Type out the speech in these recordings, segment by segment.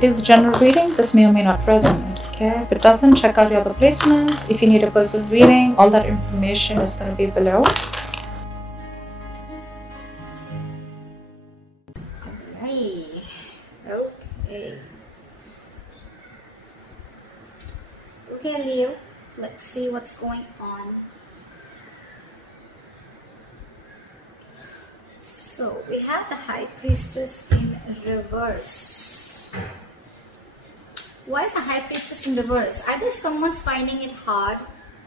It is a general reading. This may or may not resonate. Okay, if it doesn't, check out your other placements. If you need a personal reading, all that information is going to be below. Alright. Okay. Okay, Leo. Let's see what's going on. So we have the High Priestess in reverse. Why is the High Priestess in reverse? Either someone's finding it hard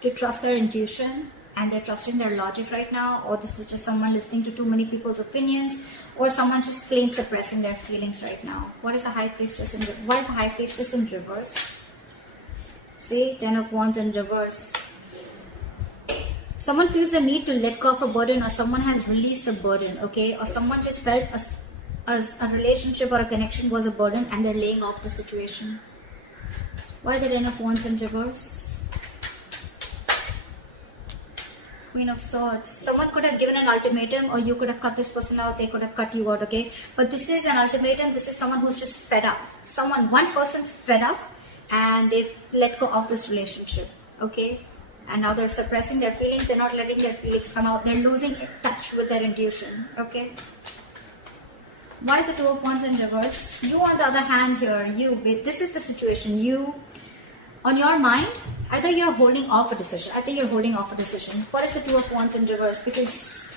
to trust their intuition and they're trusting their logic right now, or this is just someone listening to too many people's opinions, or someone just plain suppressing their feelings right now. What is the High Priestess in why is the High Priestess in reverse? See, 10 of Wands in reverse. Someone feels the need to let go of a burden, or someone has released the burden, okay? Or someone just felt as a relationship or a connection was a burden and they're laying off the situation. Why the 10 of Wands in reverse? Queen of Swords. Someone could have given an ultimatum, or you could have cut this person out, they could have cut you out, okay? But this is an ultimatum. This is someone who's just fed up. One person's fed up and they've let go of this relationship, okay? And now they're suppressing their feelings. They're not letting their feelings come out. They're losing touch with their intuition. Okay. Why the 2 of Wands in reverse? You, on the other hand, here, this is the situation. You, on your mind, either you're holding off a decision. I think you're holding off a decision. What is the 2 of Wands in reverse? Because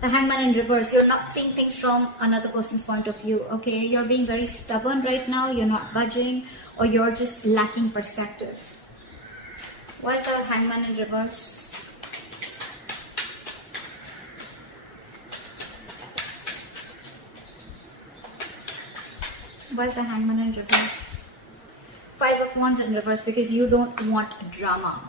the Hangman in reverse, you're not seeing things from another person's point of view. Okay. You're being very stubborn right now. You're not budging, or you're just lacking perspective. Why is the Hangman in reverse? Why is the Hangman in reverse? 5 of Wands in reverse, because you don't want drama.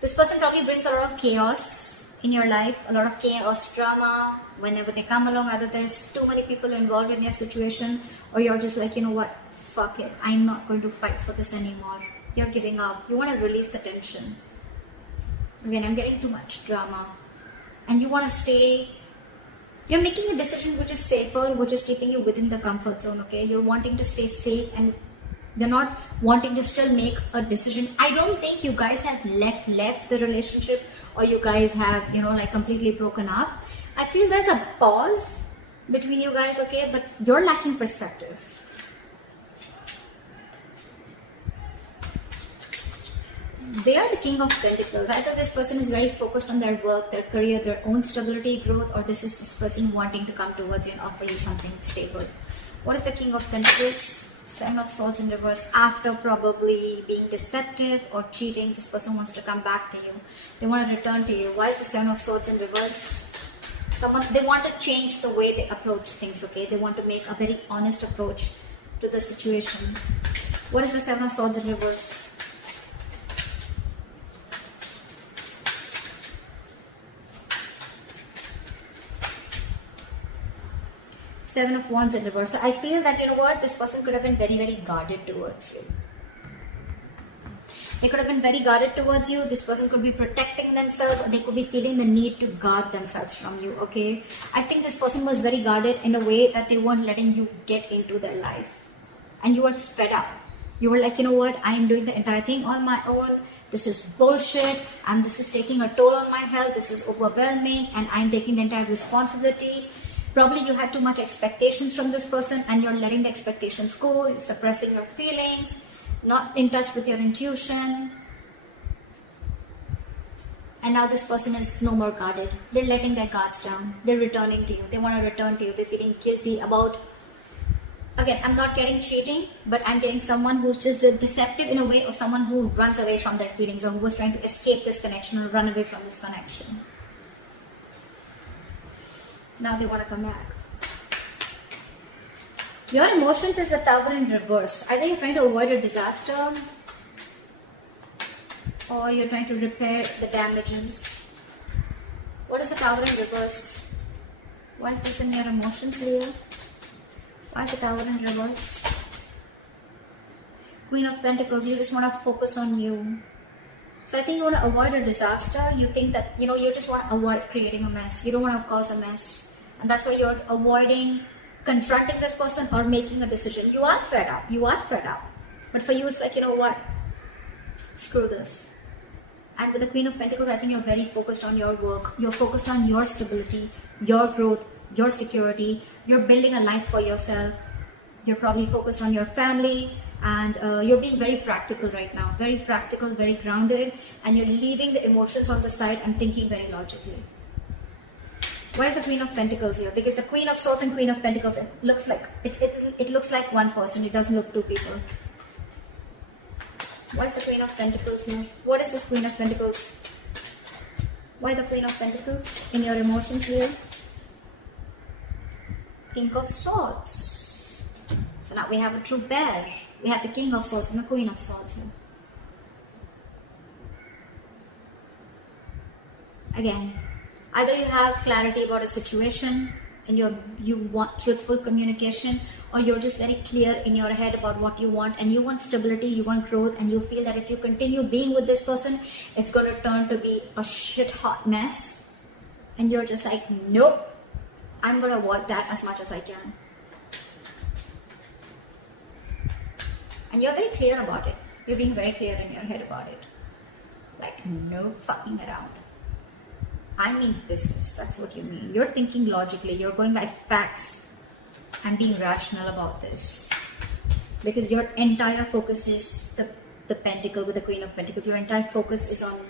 This person probably brings a lot of chaos in your life, a lot of chaos, drama. Whenever they come along, either there's too many people involved in your situation, or you're just like, you know what, fuck it, I'm not going to fight for this anymore. You're giving up. You want to release the tension. Again, I'm getting too much drama. And you want to stay. You're making a decision which is safer, which is keeping you within the comfort zone, okay? You're wanting to stay safe and you're not wanting to still make a decision. I don't think you guys have left the relationship, or you guys have, like completely broken up. I feel there's a pause between you guys, okay? But you're lacking perspective. They are the King of Pentacles. Either this person is very focused on their work, their career, their own stability, growth, or this is this person wanting to come towards you and offer you something stable. What is the King of Pentacles? 7 of Swords in reverse. After probably being deceptive or cheating, this person wants to come back to you. They want to return to you. Why is the 7 of Swords in reverse? They want to change the way they approach things, okay? They want to make a very honest approach to the situation. What is the 7 of Swords in reverse? Seven of Wands in reverse. So I feel that, this person could have been very, very guarded towards you. They could have been very guarded towards you. This person could be protecting themselves, or they could be feeling the need to guard themselves from you, okay? I think this person was very guarded in a way that they weren't letting you get into their life. And you were fed up. You were like, I'm doing the entire thing on my own. This is bullshit, and this is taking a toll on my health. This is overwhelming, and I'm taking the entire responsibility. Probably you had too much expectations from this person, and you're letting the expectations go, you're suppressing your feelings, not in touch with your intuition. And now this person is no more guarded. They're letting their guards down. They're returning to you. They want to return to you. They're feeling guilty about, again, I'm not getting cheating, but I'm getting someone who's just deceptive in a way, or someone who runs away from their feelings, or who was trying to escape this connection or run away from this connection. Now they want to come back. Your emotions is the Tower in reverse. Either you're trying to avoid a disaster, or you're trying to repair the damages. What is the Tower in reverse? Why is this in your emotions, Leo? Why is the Tower in reverse? Queen of Pentacles, you just want to focus on you. So I think you want to avoid a disaster. You think that, you just want to avoid creating a mess. You don't want to cause a mess. And that's why you're avoiding confronting this person or making a decision. You are fed up. You are fed up. But for you, it's like, you know what? Screw this. And with the Queen of Pentacles, I think you're very focused on your work. You're focused on your stability, your growth, your security. You're building a life for yourself. You're probably focused on your family, and you're being very practical right now. Very practical, very grounded, and you're leaving the emotions on the side and thinking very logically. Why is the Queen of Pentacles here? Because the Queen of Swords and Queen of Pentacles, it looks like it looks like one person. It doesn't look two people. Why is the Queen of Pentacles here? What is this Queen of Pentacles? Why the Queen of Pentacles in your emotions here? King of Swords. So now we have a true pair. We have the King of Swords and the Queen of Swords here. Again, either you have clarity about a situation and you want truthful communication, or you're just very clear in your head about what you want, and you want stability, you want growth, and you feel that if you continue being with this person, it's going to turn to be a shit hot mess, and you're just like, nope, I'm going to avoid that as much as I can. And you're very clear about it. You're being very clear in your head about it. Like, no fucking around. I mean business. That's what you mean. You're thinking logically. You're going by facts and being rational about this. Because your entire focus is the Pentacle with the Queen of Pentacles. Your entire focus is on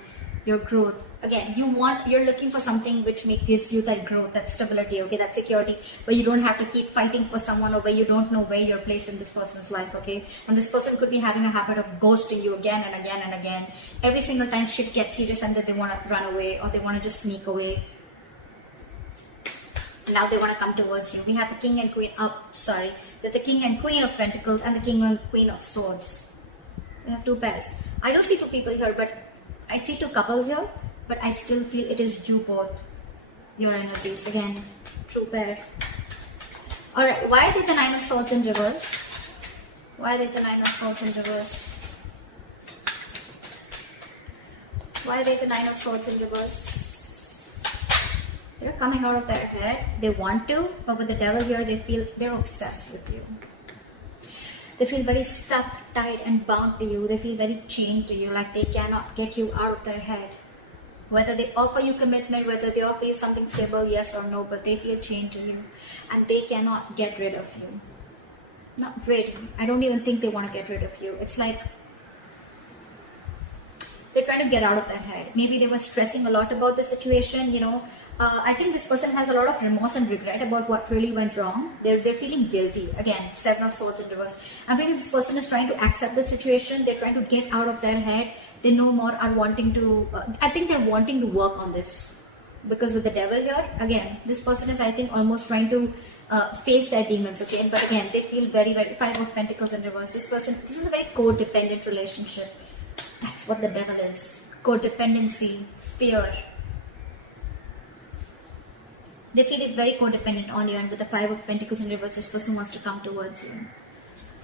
your growth. Again, you're looking for something which gives you that growth, that stability, okay, that security, where you don't have to keep fighting for someone, or where you don't know where you're placed in this person's life, okay? And this person could be having a habit of ghosting you again and again and again. Every single time shit gets serious and then they want to run away, or they want to just sneak away. Now they want to come towards you. We have the King and Queen, with the King and Queen of Pentacles and the King and Queen of Swords. We have two pairs. I don't see two people here, but I see two couples here, but I still feel it is you both. Your energies. Again, true pair. Alright, why did the Nine of Swords in reverse? Why did the Nine of Swords in reverse? Why did the Nine of Swords in reverse? They're coming out of their head. They want to, but with the Devil here, they feel they're obsessed with you. They feel very stuck, tied and bound to you. They feel very chained to you, like they cannot get you out of their head. Whether they offer you commitment, whether they offer you something stable, yes or no, but they feel chained to you and they cannot get rid of you. Not rid. I don't even think they want to get rid of you. It's like they're trying to get out of their head. Maybe they were stressing a lot about the situation, you know. I think this person has a lot of remorse and regret about what really went wrong. They're feeling guilty. Again, Seven of Swords in reverse. I think this person is trying to accept the situation. They're trying to get out of their head. They no more are wanting to, I think they're wanting to work on this. Because with the Devil here, again, this person is, I think, almost trying to face their demons, okay? But again, they feel very, very, Five of Pentacles in reverse. This is a very codependent relationship. That's what the Devil is. Codependency, fear. They feel very codependent on you, and with the Five of Pentacles in reverse, this person wants to come towards you.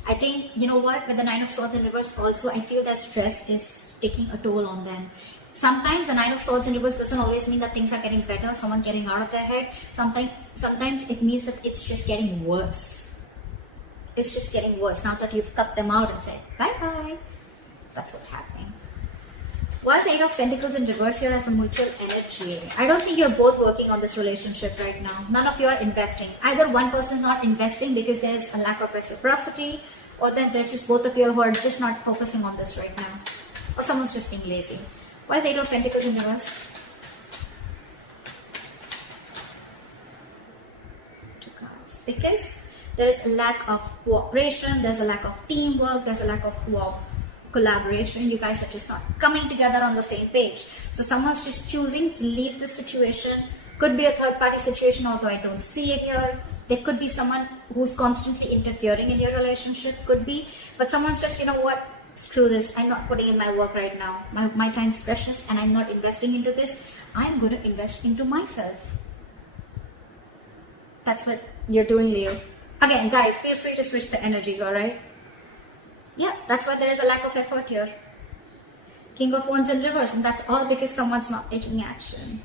I think, you know what, with the Nine of Swords in reverse also, I feel that stress is taking a toll on them. Sometimes the Nine of Swords in reverse doesn't always mean that things are getting better, someone getting out of their head. Sometimes it means that it's just getting worse. It's just getting worse now that you've cut them out and said, bye-bye. That's what's happening. Why is the Eight of Pentacles in reverse here as a mutual energy? I don't think you're both working on this relationship right now. None of you are investing. Either one person's not investing because there's a lack of reciprocity, or then there's just both of you who are just not focusing on this right now. Or someone's just being lazy. Why is the Eight of Pentacles in reverse? Two cards. Because there is a lack of cooperation, there's a lack of teamwork, there's a lack of collaboration. You guys are just not coming together on the same page. So someone's just choosing to leave the situation. Could be a third party situation, although I don't see it here. There could be someone who's constantly interfering in your relationship, could be. But someone's just, you know what, screw this. I'm not putting in my work right now. My time's precious and I'm not investing into this. I'm going to invest into myself. That's what you're doing, Leo. Again, guys, feel free to switch the energies, alright? Yeah, that's why there is a lack of effort here. King of Wands in reverse, and that's all because someone's not taking action.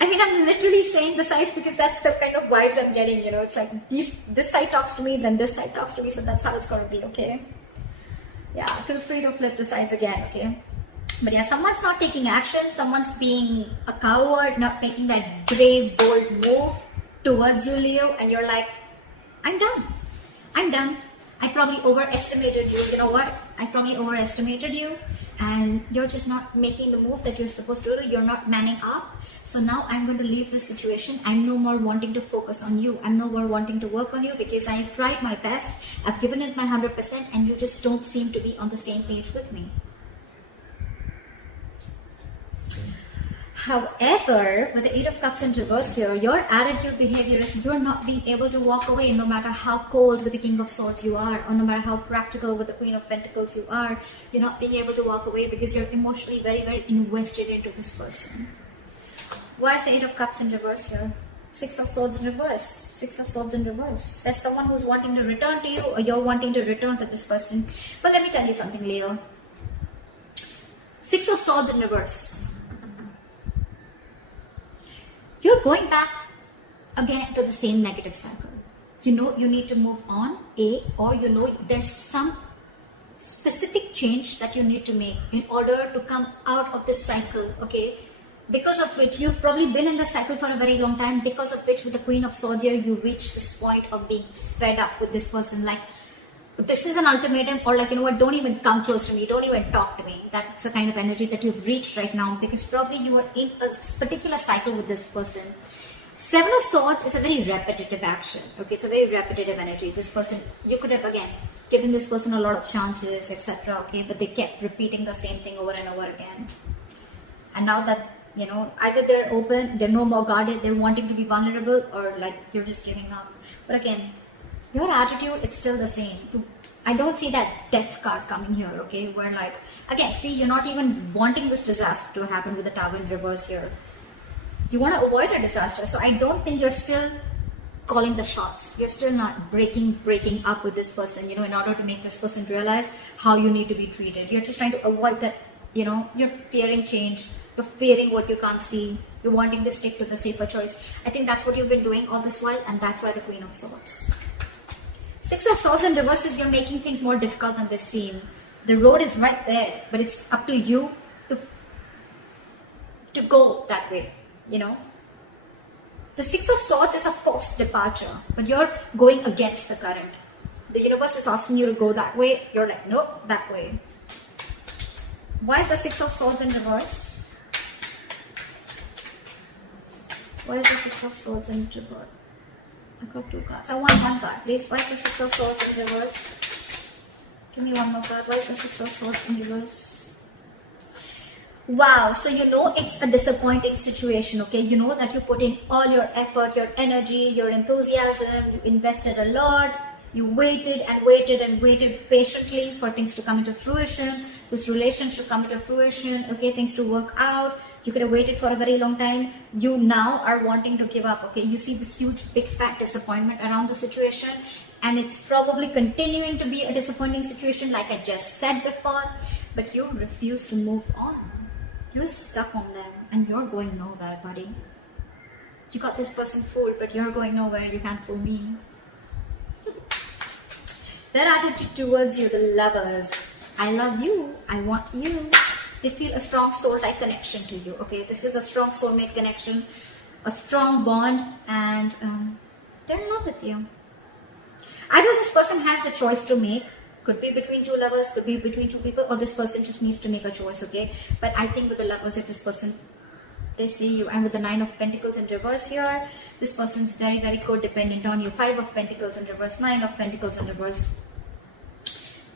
I mean, I'm literally saying the sides because that's the kind of vibes I'm getting, you know. It's like this side talks to me, then this side talks to me, so that's how it's going to be, okay? Yeah, feel free to flip the sides again, okay? But yeah, someone's not taking action, someone's being a coward, not making that brave, bold move towards you, Leo, and you're like, I'm done. I'm done. I probably overestimated you. You know what? I probably overestimated you, and you're just not making the move that you're supposed to do. You're not manning up. So now I'm going to leave this situation. I'm no more wanting to focus on you. I'm no more wanting to work on you because I've tried my best. I've given it my 100%, and you just don't seem to be on the same page with me. However, with the Eight of Cups in reverse here, your attitude, behavior is you're not being able to walk away no matter how cold with the King of Swords you are, or no matter how practical with the Queen of Pentacles you are. You're not being able to walk away because you're emotionally very, very invested into this person. Why is the Eight of Cups in reverse here? Six of Swords in reverse. Six of Swords in reverse. There's someone who's wanting to return to you, or you're wanting to return to this person. But let me tell you something, Leo. Six of Swords in reverse. You're going back again to the same negative cycle. You know you need to move on, or you know there's some specific change that you need to make in order to come out of this cycle, okay? Because of which you've probably been in the cycle for a very long time, because of which with the Queen of Swords here, you reach this point of being fed up with this person. Like, this is an ultimatum, or like, you know what, don't even come close to me, don't even talk to me. That's the kind of energy that you've reached right now, because probably you are in a particular cycle with this person. Seven of Swords is a very repetitive action, okay? It's a very repetitive energy. This person, you could have, again, given this person a lot of chances, etc., okay? But they kept repeating the same thing over and over again. And now that, you know, either they're open, they're no more guarded, they're wanting to be vulnerable, or like you're just giving up. But again, your attitude, it's still the same. I don't see that death card coming here, okay? Where like, again, see, you're not even wanting this disaster to happen with the Tower in reverse here. You want to avoid a disaster. So I don't think you're still calling the shots. You're still not breaking up with this person, you know, in order to make this person realize how you need to be treated. You're just trying to avoid that, you know, you're fearing change. You're fearing what you can't see. You're wanting to stick to the safer choice. I think that's what you've been doing all this while, and that's why the Queen of Swords. Six of Swords in reverse is you're making things more difficult than they seem. The road is right there, but it's up to you to go that way, you know. The Six of Swords is a forced departure, but you're going against the current. The universe is asking you to go that way. You're like, nope, that way. Why is the Six of Swords in reverse? Why is the Six of Swords in reverse? I got two cards. I want one card, please. Why is the Six of Swords in reverse? Give me one more card. Why is the Six of Swords in reverse? Wow, so you know it's a disappointing situation, okay? You know that you put in all your effort, your energy, your enthusiasm, you invested a lot, you waited and waited and waited patiently for things to come into fruition, this relationship come into fruition, okay, things to work out. You could have waited for a very long time. You now are wanting to give up, okay? You see this huge, big, fat disappointment around the situation, and it's probably continuing to be a disappointing situation like I just said before, but you refuse to move on. You're stuck on them, and you're going nowhere, buddy. You got this person fooled, but you're going nowhere. You can't fool me. Their attitude towards you, the Lovers. I love you. I want you. They feel a strong soul-like connection to you, okay? This is a strong soulmate connection, a strong bond, and they're in love with you. Either this person has a choice to make. Could be between two lovers, could be between two people, or this person just needs to make a choice, okay? But I think with the Lovers, if this person, they see you, and with the Nine of Pentacles in reverse here, this person's very, very codependent on you. Five of Pentacles in reverse, Nine of Pentacles in reverse.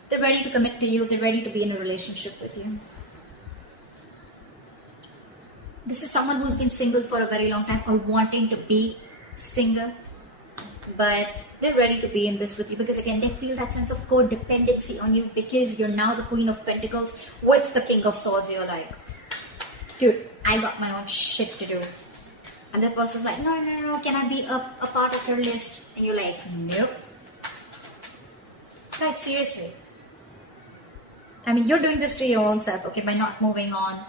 They're ready to commit to you. They're ready to be in a relationship with you. This is someone who's been single for a very long time, or wanting to be single, but they're ready to be in this with you, because again, they feel that sense of codependency on you, because you're now the Queen of Pentacles with the King of Swords. You're like, dude, I got my own shit to do. And the person's like, no, can I be a part of your list? And you're like, nope. Guys, seriously. I mean, you're doing this to your own self, okay, by not moving on.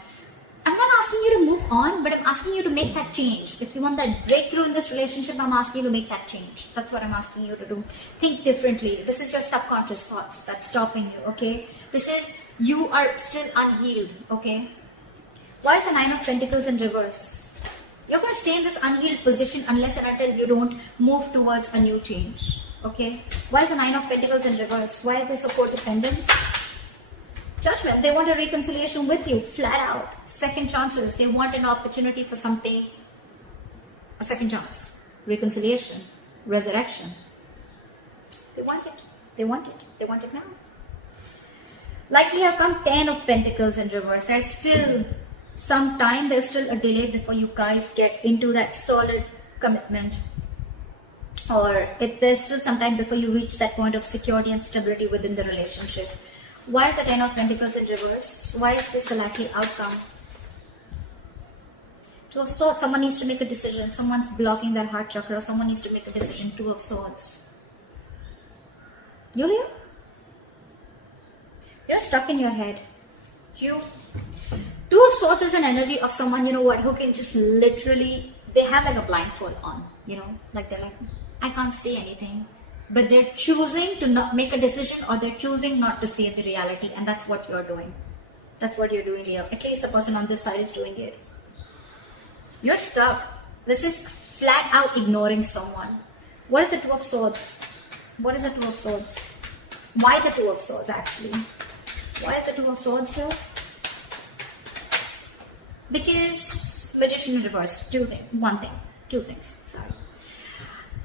I'm not asking you to move on, but I'm asking you to make that change. If you want that breakthrough in this relationship, I'm asking you to make that change. That's what I'm asking you to do. Think differently. This is your subconscious thoughts that's stopping you, okay? This is, you are still unhealed, okay? Why is the Nine of Pentacles in reverse? You're going to stay in this unhealed position unless and until you don't move towards a new change, okay? Why is the Nine of Pentacles in reverse? Why are they so codependent? Judgment. They want a reconciliation with you, flat out. Second chances. They want an opportunity for something, a second chance. Reconciliation, resurrection. They want it. They want it. They want it now. Likely have come 10 of Pentacles in reverse. There's still some time, there's still a delay before you guys get into that solid commitment. Or there's still some time before you reach that point of security and stability within the relationship. Why is the 10 of Pentacles in reverse? Why is this the likely outcome? Two of Swords, someone needs to make a decision. Someone's blocking their heart chakra. Someone needs to make a decision. Two of Swords. Yulia? You're stuck in your head. Two of Swords is an energy of someone, you know what, who can just literally, they have like a blindfold on, you know, like they're like, I can't see anything. But they're choosing to not make a decision, or they're choosing not to see the reality, and that's what you're doing. That's what you're doing here. At least the person on this side is doing it. You're stuck. This is flat out ignoring someone. What is the Two of Swords? What is the Two of Swords? Why the Two of Swords actually? Why is the Two of Swords here? Because Magician in reverse. Two things. Sorry.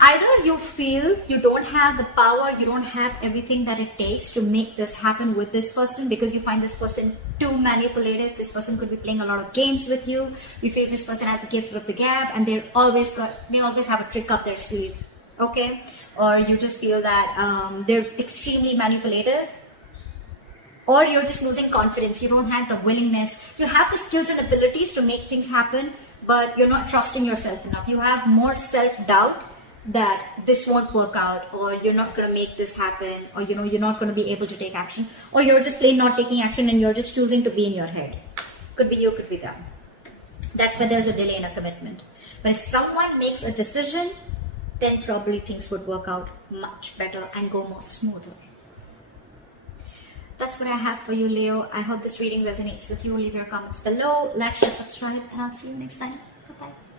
Either you feel you don't have the power, you don't have everything that it takes to make this happen with this person, because you find this person too manipulative. This person could be playing a lot of games with you. You feel this person has the gift of the gab, and they always have a trick up their sleeve, okay? Or you just feel that they're extremely manipulative, or you're just losing confidence. You don't have the willingness. You have the skills and abilities to make things happen, but you're not trusting yourself enough. You have more self-doubt that this won't work out, or you're not going to make this happen, or you know, you're not going to be able to take action, or you're just plain not taking action and you're just choosing to be in your head. Could be you, could be them. That's where there's a delay in a commitment. But if someone makes a decision, then probably things would work out much better and go more smoother. That's what I have for you, Leo. I hope this reading resonates with you. Leave your comments below, like, share, subscribe, and I'll see you next time. Bye-bye.